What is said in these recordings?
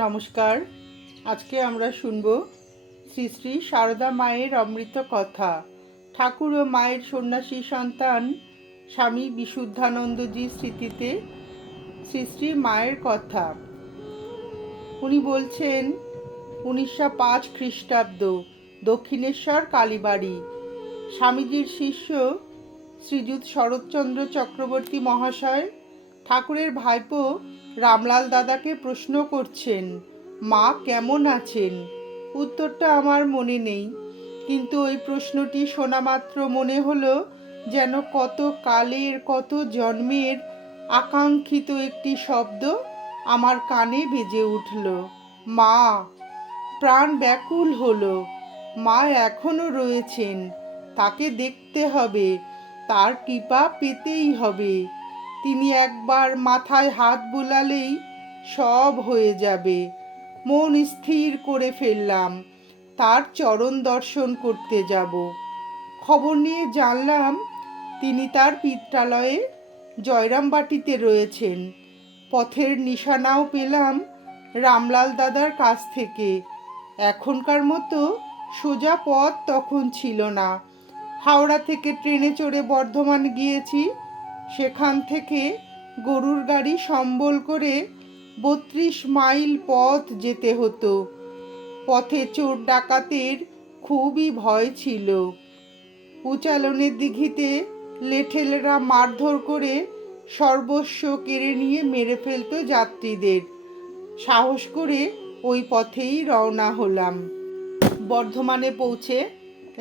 নমস্কার। আজকে আমরা শুনব শ্রী শ্রী সারদা মায়ের অমৃত কথা। ঠাকুর ও মায়ের সন্ন্যাসী সন্তান স্বামী বিশুদ্ধানন্দজির স্মৃতিতে শ্রী শ্রী মায়ের কথা। উনি বলছেন, উনিশশো পাঁচ খ্রিস্টাব্দ, দক্ষিণেশ্বর কালীবাড়ি। স্বামীজির শিষ্য শ্রীযুত শরৎচন্দ্র চক্রবর্তী মহাশয়, ঠাকুরের ভাইপো রামলাল দাদাকে প্রশ্ন করছেন, মা কেমন আছেন? উত্তরটা আমার মনে নেই। কিন্তু ওই প্রশ্নটি শোনা মাত্র মনে হলো যেন কত কালের, কত জন্মের আকাঙ্ক্ষিত একটি শব্দ আমার কানে বেজে উঠল। মা। প্রাণ ব্যাকুল হলো। মা এখনও রয়েছেন। তাকে দেখতে হবে। তার কৃপা পেতেই হবে। তিনি একবার মাথায় হাত বুলালেই সব হয়ে যাবে। মন স্থির করে ফেললাম, তার চরণ দর্শন করতে যাব। খবর নিয়ে জানলাম, তিনি তার পিত্রালয়ে জয়রামবাটিতে রয়েছেন। পথের নিশানাও পেলাম রামলাল দাদার কাছ থেকে। এখনকার মতো সোজা পথ তখন ছিল না। হাওড়া থেকে ট্রেনে চড়ে বর্ধমান গিয়েছি সেখান থেকে গরুর গাড়ি সম্বল করে বত্রিশ মাইল পথ যেতে হতো। পথে চোর ডাকাতের খুবই ভয় ছিল। উচালনের দিঘিতে লেঠেলেরা মারধর করে সর্বস্ব কেড়ে নিয়ে মেরে ফেলতো যাত্রীদের। সাহস করে ওই পথেই রওনা হলাম। বর্ধমানে পৌঁছে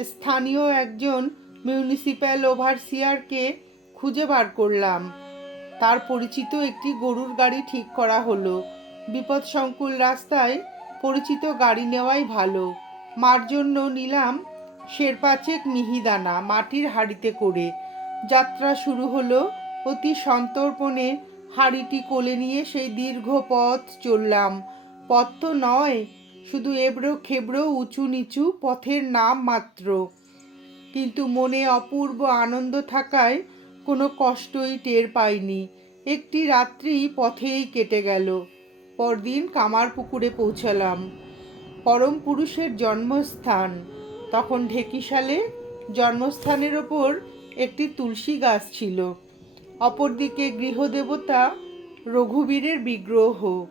স্থানীয় একজন মিউনিসিপ্যাল ওভারসিয়ারকে খুঁজে বার করলাম। তার পরিচিত একটি গরুর গাড়ি ঠিক করা হলো। বিপদসংকুল রাস্তায় পরিচিত গাড়ি নেওয়াই ভালো। মার জন্য নিলাম শেরপাচেক মিহিদানা মাটির হাড়িতে করে। যাত্রা শুরু হলো অতি সন্তর্পণে হাড়িটি কোলে নিয়ে সেই দীর্ঘ পথ চললাম। পথ তো নয়, শুধু এবড়ো খেবড়ো উঁচু নিচু পথের নাম মাত্র। কিন্তু মনে অপূর্ব আনন্দ থাকায় কোনো কষ্টই টের পাইনি। একটি রাত্রি পথেই কেটে গেল। পরদিন কামার পুকুরে পৌঁছালাম। পরম পুরুষের জন্মস্থান। তখন ঢেকিশালে জন্মস্থানের ওপর একটি তুলসী গাছ ছিল। অপরদিকে গৃহদেবতা রঘুবীরের বিগ্রহ।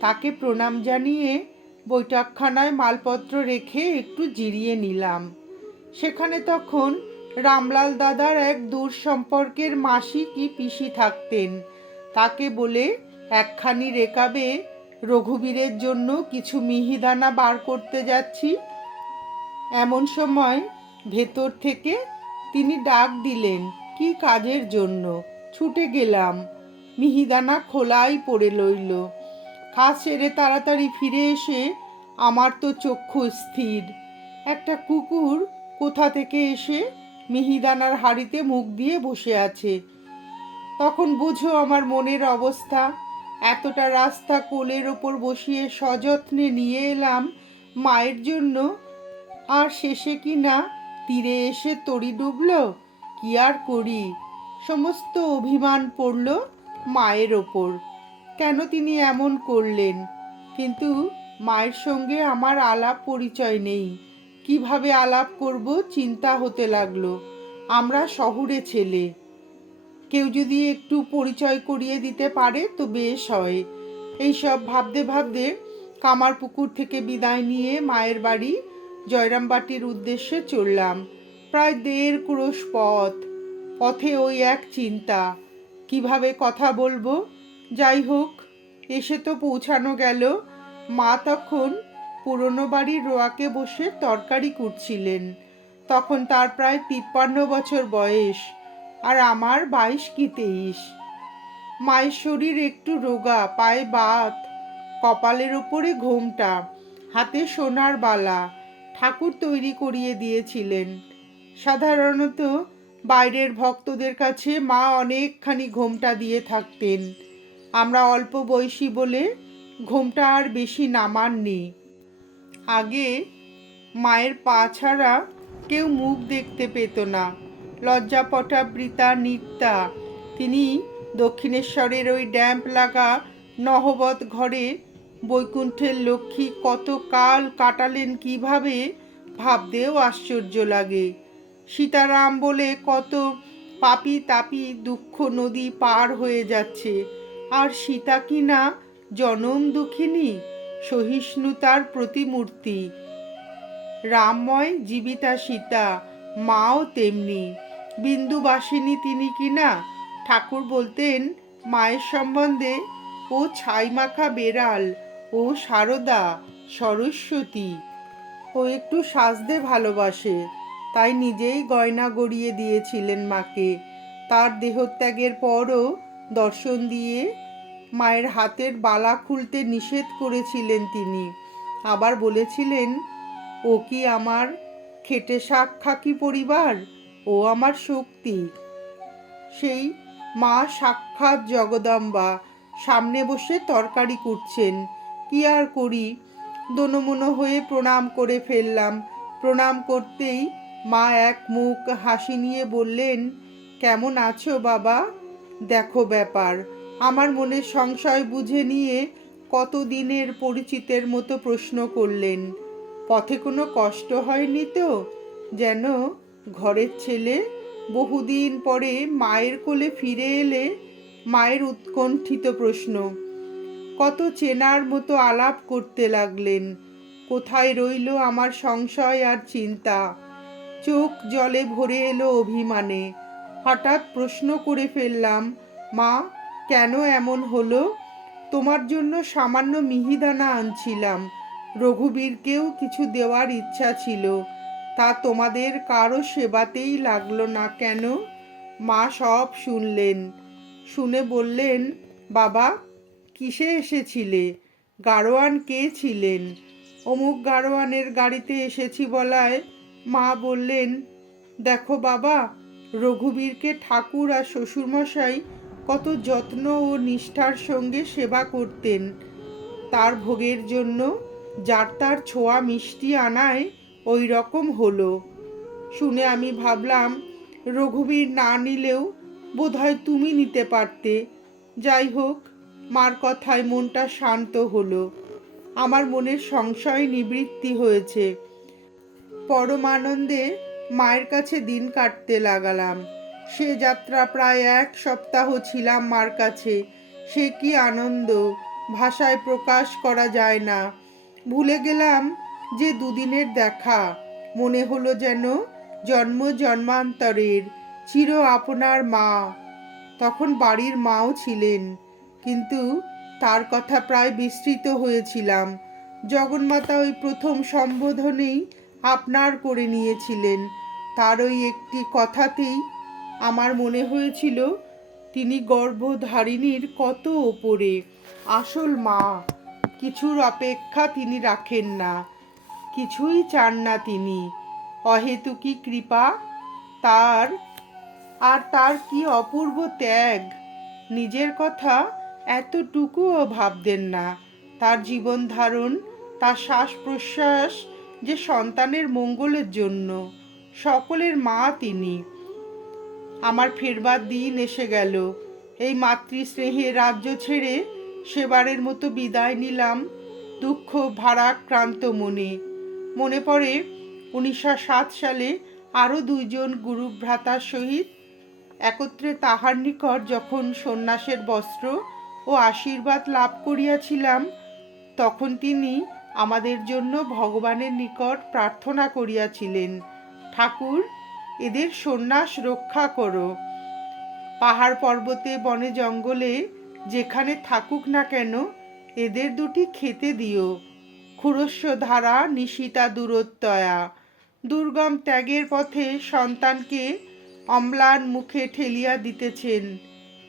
তাকে প্রণাম জানিয়ে বৈঠকখানায় মালপত্র রেখে একটু জিরিয়ে নিলাম। সেখানে তখন রামলাল দাদার এক দূর সম্পর্কের মাসি কি পিসি থাকতেন? তাকে বলে, একখানি রেকাবে রঘুবীরের জন্য কিছু মিহিদানা বার করতে যাচ্ছি। এমন সময় ভেতর থেকে তিনি ডাক দিলেন, কি কাজের জন্য? ছুটে গেলাম। মিহিদানা খোলাই পড়ে লইল। কাজ সেরে তাড়াতাড়ি ফিরে এসে আমার তো চক্ষু স্থির। একটা কুকুর কোথা থেকে এসে মিহিদানার হাড়িতে মুখ দিয়ে বসে আছে। তখন বুঝো আমার মনের অবস্থা। এতটা রাস্তা কোলের ওপর বসিয়ে সযত্নে নিয়ে এলাম মায়ের জন্য। আর শেষে কি না তীরে এসে তড়ি ডুবল, কি আর করি? সমস্ত অভিমান পড়ল মায়ের ওপর। কেন তিনি এমন করলেন? কিন্তু মায়ের সঙ্গে আমার আলাপ পরিচয় নেই। কীভাবে আলাপ করব চিন্তা হতে লাগল। আমরা শহুরে ছেলে। কেউ যদি একটু পরিচয় করিয়ে দিতে পারে তো বেশ হয়। এইসব ভাবতে ভাবতে কামারপুকুর থেকে বিদায় নিয়ে মায়ের বাড়ি জয়রামবাটির উদ্দেশ্যে চললাম। প্রায় দেড় ক্রোশ পথ। পথে ওই এক চিন্তা, কীভাবে কথা বলব? যাই হোক, এসে তো পৌঁছানো গেল। মা তখন পুরনো বাড়ির রোয়াকে বসে তরকারি কুটছিলেন তখন তার প্রায় তিপ্পান্ন বছর বয়স, আর আমার বাইশ কি তেইশ। মায়ের শরীর একটু রোগা, পায়ে বাত, কপালের ওপরে ঘোমটা, হাতে সোনার বালা, ঠাকুর তৈরি করিয়ে দিয়েছিলেন। সাধারণত বাইরের ভক্তদের কাছে মা অনেকখানি ঘোমটা দিয়ে থাকতেন। আমরা অল্প বয়সী বলে ঘোমটা আর বেশি নামাননি। আগে মায়ের পা ছাড়া কেউ মুখ দেখতে পেত না। লজ্জাপটা বৃতা নিত্যা। তিনি দক্ষিণেশ্বরের ওই ড্যাম্প লাগা নহবত ঘরে বৈকুণ্ঠের লক্ষ্মী কত কাল কাটালেন কীভাবে ভাবতেও আশ্চর্য লাগে। সীতারাম বলে কত পাপি তাপি দুঃখ নদী পার হয়ে যাচ্ছে। আর সীতা কিনা জনম দুঃখিনী? সহিষ্ণুতার প্রতিমূর্তি। রামময় জীবিতা সীতা, মাও তেমনি। বিন্দুবাসিনী তিনি কিনা ঠাকুর বলতেন, মায়ের সম্বন্ধে ও ছাইমাখা বেড়াল ও সারদা সরস্বতী। ও একটু সাজতে ভালোবাসে, তাই নিজেই গয়না গড়িয়ে দিয়েছিলেন মাকে। তার দেহত্যাগের পরও দর্শন দিয়ে মায়ের হাতের বালা খুলতে নিষেধ করেছিলেন তিনি। আবার বলেছিলেন, ও কি আমার খেটে শাক খাকি পরিবার? ও আমার শক্তি। সেই মা সাক্ষাৎ জগদম্বা সামনে বসে তরকারি কুটছেন কি আর করি? দনমনো হয়ে প্রণাম করে ফেললাম। প্রণাম করতেই মা এক মুখ হাসি নিয়ে বললেন, কেমন আছো বাবা? দেখো ব্যাপার। আমার মনের সংশয় বুঝে নিয়ে কতদিনের পরিচিতের মতো প্রশ্ন করলেন। পথে কোনো কষ্ট হয়নি তো? যেন ঘরের ছেলে বহুদিন পরে মায়ের কোলে ফিরে এলে মায়ের উৎকণ্ঠিত প্রশ্ন। কত চেনার মতো আলাপ করতে লাগলেন। কোথায় রইল আমার সংশয় আর চিন্তা? চোখ জলে ভরে এলো অভিমানে। হঠাৎ প্রশ্ন করে ফেললাম, মা কেন এমন হলো? তোমার জন্য সামান্য মিহিদানা আনছিলাম। রঘুবীরকেও কিছু দেওয়ার ইচ্ছা ছিল। তা তোমাদের কারও সেবাতেই লাগল না কেন? মা সব শুনলেন। শুনে বললেন, বাবা, কিসে এসেছিলে? গাড়োয়ান কে ছিলেন? অমুক গাড়োয়ানের গাড়িতে এসেছি বলায় মা বললেন, দেখো বাবা, রঘুবীরকে ঠাকুর আর শ্বশুরমশাই কত যত্ন ও নিষ্ঠার সঙ্গে সেবা করতেন। তার ভোগের জন্য যার তার ছোঁয়া মিষ্টি আনায় ওই রকম হলো। শুনে আমি ভাবলাম, রঘুবীর না নিলেও বোধহয় তুমি নিতে পারতে। যাই হোক, মার কথায় মনটা শান্ত হলো। আমার মনের সংশয় নিবৃত্তি হয়েছে। পরমানন্দে মায়ের কাছে দিন কাটতে লাগালাম। সে যাত্রা প্রায় এক সপ্তাহ ছিলাম মার কাছে। সে কি আনন্দ, ভাষায় প্রকাশ করা যায় না। ভুলে গেলাম যে দুদিনের দেখা। মনে হলো যেন জন্ম জন্মান্তরের, চির আপনার মা। তখন বাড়ির মাও ছিলেন, কিন্তু তার কথা প্রায় বিস্তৃত হয়েছিলাম। জগন্মাতা ওই প্রথম সম্বোধনেই আপনার করে নিয়েছিলেন। তার ওই একটি কথাতেই আমার মনে হয়েছিল তিনি গর্ভধারিণীর কত ওপরে। আসল মা, কিছুর অপেক্ষা তিনি রাখেন না, কিছুই চান না তিনি। অহেতুকি কৃপা, তার, আর তার কি অপূর্ব ত্যাগ? নিজের কথা এতটুকুও ভাবতেন না। তার জীবন ধারণ, তার শ্বাস প্রশ্বাস যে সন্তানের মঙ্গলের জন্য, সকলের মা তিনি। আমার ফেরবার দিন এসে গেল। এই মাতৃস্নেহে রাজ্য ছেড়ে সেবারের মতো বিদায় নিলাম দুঃখ ভারাক্রান্ত মনে। মনে পড়ে উনিশশো সাত সালে আরও দুইজন গুরুভ্রাতার সহিত একত্রে তাহার নিকট যখন সন্ন্যাসের বস্ত্র ও আশীর্বাদ লাভ করিয়াছিলাম, তখন তিনি আমাদের জন্য ভগবানের নিকট প্রার্থনা করিয়াছিলেন, ঠাকুর এদের সন্ন্যাস রক্ষা করো। পাহাড় পর্বতে, বনে, জঙ্গলে, যেখানে থাকুক না কেন, এদের দুটি খেতে দিও। খুরস্ব ধারা নিশিতা দূরত্বয়া। দুর্গম ত্যাগের পথে সন্তানকে অম্লান মুখে ঠেলিয়া দিতেছেন।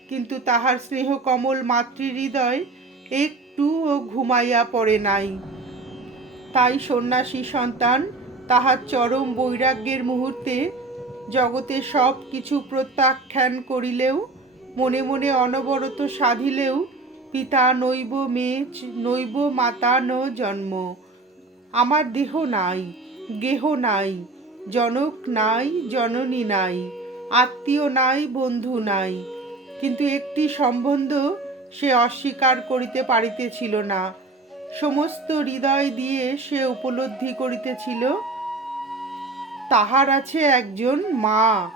কিন্তু তাহার স্নেহ কমল মাতৃহৃদয় একটুও ঘুমাইয়া পড়ে নাই। তাই সন্ন্যাসী সন্তান তাহার চরম বৈরাগ্যের মুহূর্তে জগতে সব কিছু প্রত্যাখ্যান করিলেও, মনে মনে অনবরত সাধিলেও, পিতা নৈব মেচ, নৈব মাতা ন জন্ম। আমার দেহ নাই, গেহ নাই, জনক নাই, জননী নাই, আত্মীয় নাই, বন্ধু নাই। কিন্তু একটি সম্বন্ধ সে অস্বীকার করিতে পারিতেছিল না। সমস্ত হৃদয় দিয়ে সে উপলব্ধি করিতেছিল তাহার আছে একজন মা।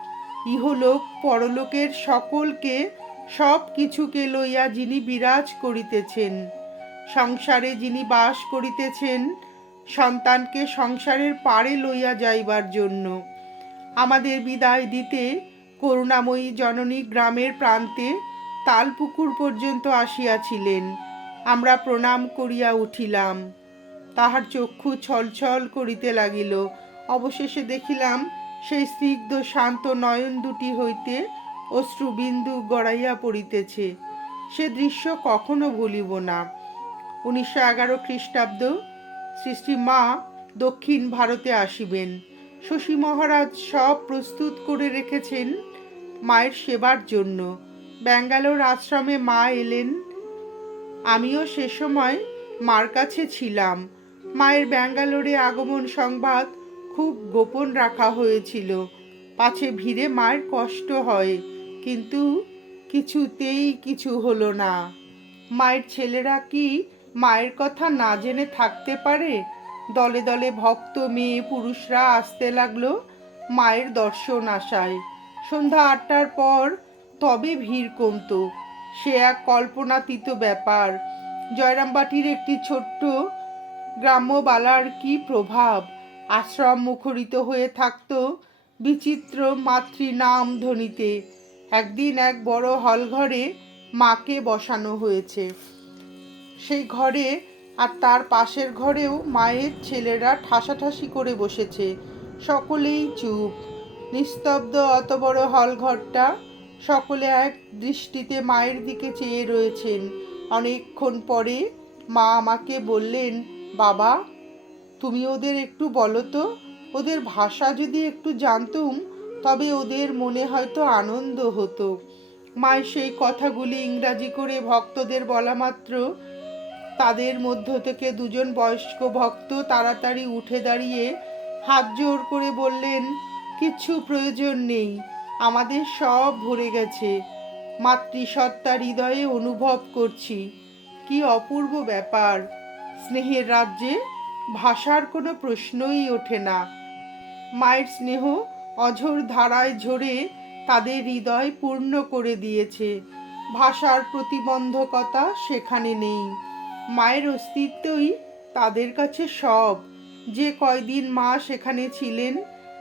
ইহলোক পরলোকের সকলকে সব কিছুকে লইয়া যিনি বিরাজ করিতেছেন, সংসারে যিনি বাস করিতেছেন, সন্তানকে সংসারের পারে লইয়া যাইবার জন্য। আমাদের বিদায় দিতে করুণাময়ী জননী গ্রামের প্রান্তে তালপুকুর পর্যন্ত আসিয়াছিলেন। আমরা প্রণাম করিয়া উঠিলাম। তাহার চক্ষু ছলছল করিতে লাগিল। অবশেষে দেখিলাম সেই স্নিগ্ধ, শান্ত নয়ন দুটি হইতে অশ্রুবিন্দু গড়াইয়া পড়িতেছে। সে দৃশ্য কখনো ভুলিব না। উনিশশো এগারো খ্রিস্টাব্দ শ্রী মা দক্ষিণ ভারতে আসিবেন। শশী মহারাজ সব প্রস্তুত করে রেখেছেন মায়ের সেবার জন্য। ব্যাঙ্গালোর আশ্রমে মা এলেন। আমিও সে সময় মার কাছে ছিলাম। মায়ের ব্যাঙ্গালোরে আগমন সংবাদ খুব গোপন রাখা হয়েছিল। পাছে ভিড়ে মায়ের কষ্ট হয়, কিন্তু কিছুতেই কিছু হলো না। মায়ের ছেলেরা কি মায়ের কথা না জেনে থাকতে পারে? দলে দলে ভক্ত, মেয়ে, পুরুষরা আসতে লাগল মায়ের দর্শন আশায়। সন্ধ্যা আটটার পর তবে ভিড় কমতো। সে এক কল্পনাতীত ব্যাপার। জয়রামবাটির একটি ছোট্ট গ্রাম্যবালার কি প্রভাব? আশ্রম মুখরিত হয়ে থাকত বিচিত্র মাতৃনাম ধ্বনিতে। একদিন এক বড় হলঘরে মাকে বসানো হয়েছে। সেই ঘরে আর তার পাশের ঘরেও মায়ের ছেলেরা ঠাসাঠাসি করে বসেছে। সকলেই চুপ। নিস্তব্ধ অত বড় হলঘরটা সকলে এক দৃষ্টিতে মায়ের দিকে চেয়ে রয়েছেন। অনেকক্ষণ পরে মা আমাকে বললেন, বাবা তুমি ওদের একটু বলো তো। ওদের ভাষা যদি একটু জানতুম, তবে ওদের মনে হয়তো আনন্দ হতো। মায় সেই কথাগুলি ইংরাজি করে ভক্তদের বলা মাত্র। তাদের মধ্য থেকে দুজন বয়স্ক ভক্ত তাড়াতাড়ি উঠে দাঁড়িয়ে হাত জোর করে বললেন কিচ্ছু প্রয়োজন নেই, আমাদের সব ভরে গেছে। মাতৃসত্তা হৃদয়ে অনুভব করছি। কি অপূর্ব ব্যাপার। স্নেহের রাজ্যে ভাষার কোনো প্রশ্নই ওঠে না। মায়ের স্নেহ অঝোর ধারায় ঝরে তাদের হৃদয় পূর্ণ করে দিয়েছে। ভাষার প্রতিবন্ধকতা সেখানে নেই। মায়ের অস্তিত্বই তাদের কাছে সব। যে কয়দিন মা সেখানে ছিলেন,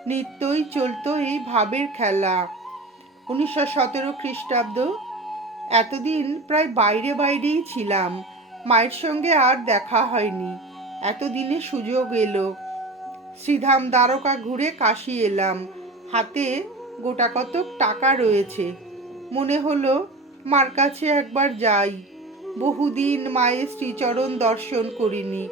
নিত্যই চলতো এই ভাবের খেলা। উনিশশো সতেরো খ্রিস্টাব্দ, এতদিন প্রায় বাইরে বাইরেই ছিলাম। মায়ের সঙ্গে আর দেখা হয়নি। এতদিনে সুযোগ এলো। শ্রীধাম দ্বারকা ঘুরে কাশি এলাম। হাতে গোটা কতক টাকা রয়েছে। মনে হলো, মার কাছে একবার যাই। বহুদিন মায়ের শ্রীচরণ দর্শন করিনি।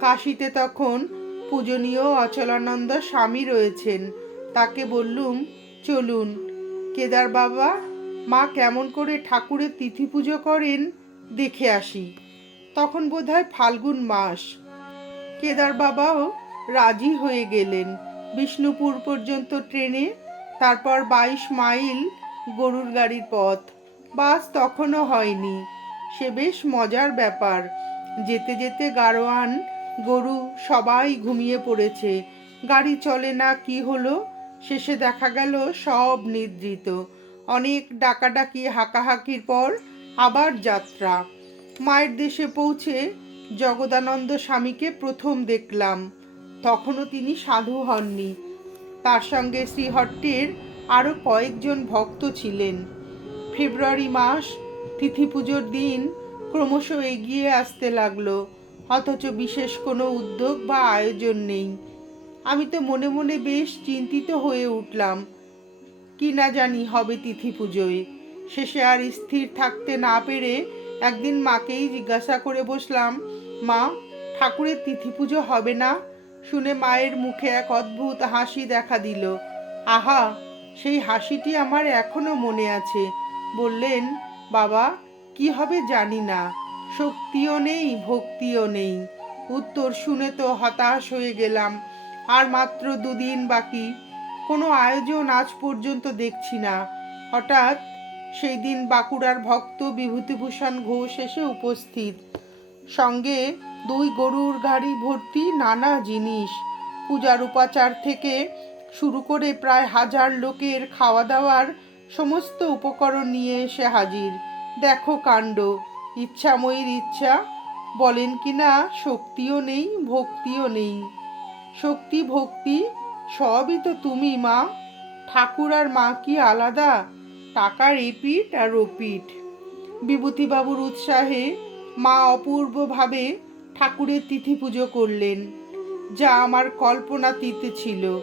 কাশিতে তখন পূজনীয় অচলানন্দ স্বামী রয়েছেন। তাকে বললুম, চলুন। কেদার বাবা, মা কেমন করে ঠাকুরের তিথি পুজো করেন, দেখে আসি। তখন বোধহয় ফাল্গুন মাস। কেদার বাবাও রাজি হয়ে গেলেন। বিষ্ণুপুর পর্যন্ত ট্রেনে, তারপর বাইশ মাইল গরুর গাড়ির পথ। বাস তখনও হয়নি। সে বেশ মজার ব্যাপার। যেতে যেতে গারোয়ান গরু সবাই ঘুমিয়ে পড়েছে। গাড়ি চলে না কি হলো? শেষে দেখা গেল সব নিদ্রিত। অনেক ডাকাডাকি, হাঁকাহাকির পর আবার যাত্রা। মায়ের দেশে পৌঁছে জগদানন্দ স্বামীকে প্রথম দেখলাম। তখনও তিনি সাধু হননি। তার সঙ্গে শ্রীহট্টের আরও কয়েকজন ভক্ত ছিলেন। ফেব্রুয়ারি মাস তিথি পুজোর দিন ক্রমশ এগিয়ে আসতে লাগল, অথচ বিশেষ কোনো উদ্যোগ বা আয়োজন নেই। আমি তো মনে মনে বেশ চিন্তিত হয়ে উঠলাম, কি না জানি হবে তিথি পুজোয় শেষে আর স্থির থাকতে না পেরে একদিন মাকেই জিজ্ঞাসা করে বসলাম মা, ঠাকুরের তিথি পুজো হবে না? শুনে মায়ের মুখে এক অদ্ভুত হাসি দেখা দিল। আহা, সেই হাসিটি আমার এখনও মনে আছে। বললেন, বাবা, কি হবে জানি না। শক্তিও নেই, ভক্তিও নেই। উত্তর শুনে তো হতাশ হয়ে গেলাম। আর মাত্র দুদিন বাকি। কোনো আয়োজন আজ পর্যন্ত দেখছি না। হঠাৎ সেই দিন বাঁকুড়ার ভক্ত বিভূতিভূষণ ঘোষ এসে উপস্থিত। সঙ্গে দুই গরুর গাড়ি ভর্তি নানা জিনিস। পূজার উপাচার থেকে শুরু করে প্রায় হাজার লোকের খাওয়া দাওয়ার সমস্ত উপকরণ নিয়ে এসে হাজির। দেখো কাণ্ড। ইচ্ছাময়ীর ইচ্ছা। বলেন কি না, শক্তিও নেই, ভক্তিও নেই। শক্তি, ভক্তি, সবই তো তুমি, মা। ঠাকুর আর মা কি আলাদা? টাকার এপিট আর ওপিট বিভূতিবাবুর উৎসাহে মা অপূর্বভাবে ঠাকুরের তিথি পুজো করলেন, যা আমার কল্পনাতীত ছিল।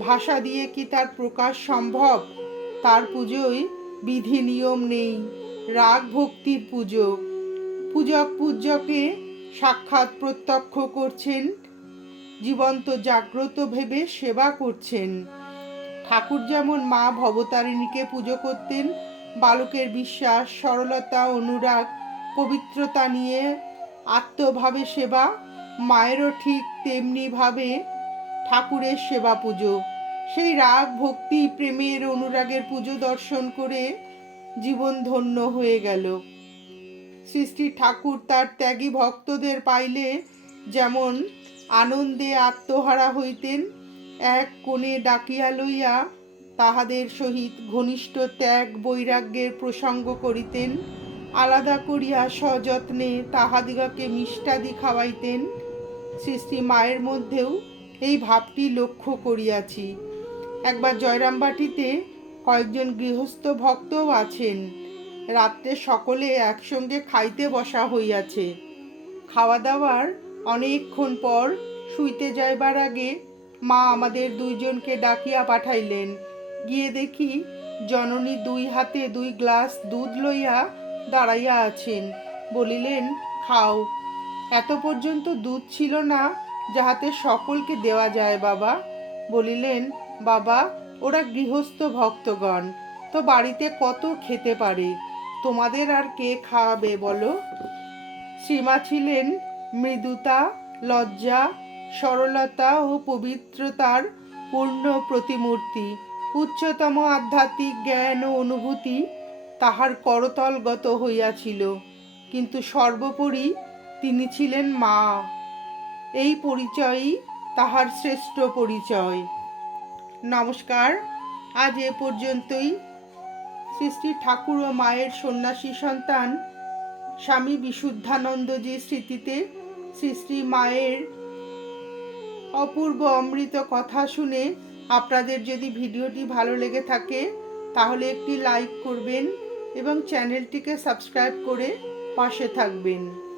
ভাষা দিয়ে কি তার প্রকাশ সম্ভব? তার পুজোয় বিধি নিয়ম নেই, রাগ ভক্তির পুজো। পূজক পূজ্যকে সাক্ষাৎ প্রত্যক্ষ করছেন, জীবন্ত জাগ্রত ভেবে সেবা করছেন। ঠাকুর যেমন মা ভবতারিণীকে পুজো করতেন, বালকের বিশ্বাস, সরলতা, অনুরাগ পবিত্রতা নিয়ে আত্মভাবে সেবা, মায়েরও ঠিক তেমনিভাবে ঠাকুরের সেবা পুজো। সেই রাগ, ভক্তি, প্রেমের অনুরাগের পুজো দর্শন করে জীবন ধন্য হয়ে গেল। শ্রী ঠাকুর তার ত্যাগী ভক্তদের পাইলে যেমন আনন্দে আত্মহারা হইতেন, এক কোণে ডাকিয়া লইয়া তাহাদের সহিত ঘনিষ্ঠ ত্যাগ বৈরাগ্যের প্রসঙ্গ করিতেন। আলাদা করিয়া সযত্নে তাহাদিগকে মিষ্টাদি খাওয়াইতেন। শ্রী মায়ের মধ্যেও এই ভাবটি লক্ষ্য করিয়াছি। একবার জয়রামবাটিতে কয়েকজন গৃহস্থ ভক্তও আছেন। রাত্রে সকলে একসঙ্গে খাইতে বসা হইয়াছে। খাওয়া দাওয়ার অনেকক্ষণ পর শুইতে যাইবার আগে মা আমাদের দুইজনকে ডাকিয়া পাঠাইলেন। গিয়ে দেখি জননী দুই হাতে দুই গ্লাস দুধ লইয়া দাঁড়াইয়া আছেন। বলিলেন, খাও। এত পর্যন্ত দুধ ছিল না, যাহাতে সকলকে দেওয়া যায় বাবা। বলিলেন, বাবা, ওরা গৃহস্থ ভক্তগণ, তো বাড়িতে কত খেতে পারে? তোমাদের আর কে খাওয়াবে বলো? সীমা ছিলেন মৃদুতা, লজ্জা, সরলতা ও পবিত্রতার পূর্ণ প্রতিমূর্তি, উচ্চতম আধ্যাত্মিক জ্ঞান ও অনুভূতি। তাহার করতলগত হইয়াছিল, কিন্তু সর্বোপরি তিনি ছিলেন মা। এই পরিচয়ই তাহার শ্রেষ্ঠ পরিচয়। নমস্কার, আজ এ পর্যন্তই। শ্রী শ্রী ঠাকুর ও মায়ের সন্ন্যাসী সন্তান স্বামী বিশুদ্ধানন্দজির স্মৃতিতে শ্রী শ্রী মায়ের অপূর্ব অমৃত কথা শুনে আপনাদের যদি ভিডিওটি ভালো লেগে থাকে, তাহলে একটি লাইক করবেন এবং চ্যানেলটিকে সাবস্ক্রাইব করে পাশে থাকবেন।